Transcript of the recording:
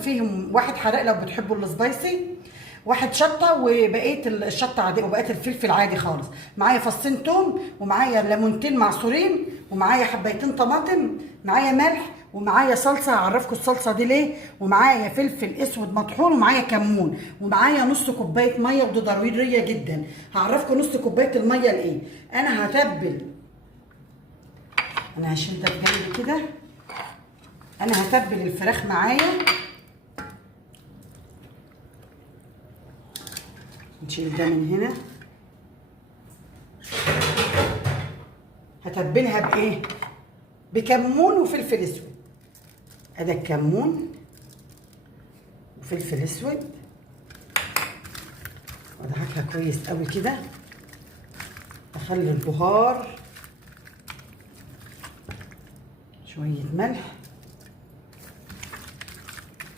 فيهم واحد حراق لو بتحبوا السبايسي، واحد شطه، وبقيه الشطه عادي، وبقيه الفلفل عادي خالص. معايا فصين توم، ومعايا ليمونتين معصورين، ومعايا حبايتين طماطم، معايا ملح، ومعايا صلصه هعرفكم الصلصه دي ليه، ومعايا فلفل اسود مطحون، ومعايا كمون، ومعايا نص كوبايه ميه، ودي ضروريه جدا. هعرفكم نص كوبايه الميه لايه. انا هتبل، انا هشيل ده بجنب كده. انا هتبل الفراخ معايا، نشيل ده من هنا. هتبلها بايه؟ بكمون وفلفل اسود. ادي الكمون وفلفل اسود، وادعكها كويس قوي كده، اخلي البهار، شويه ملح،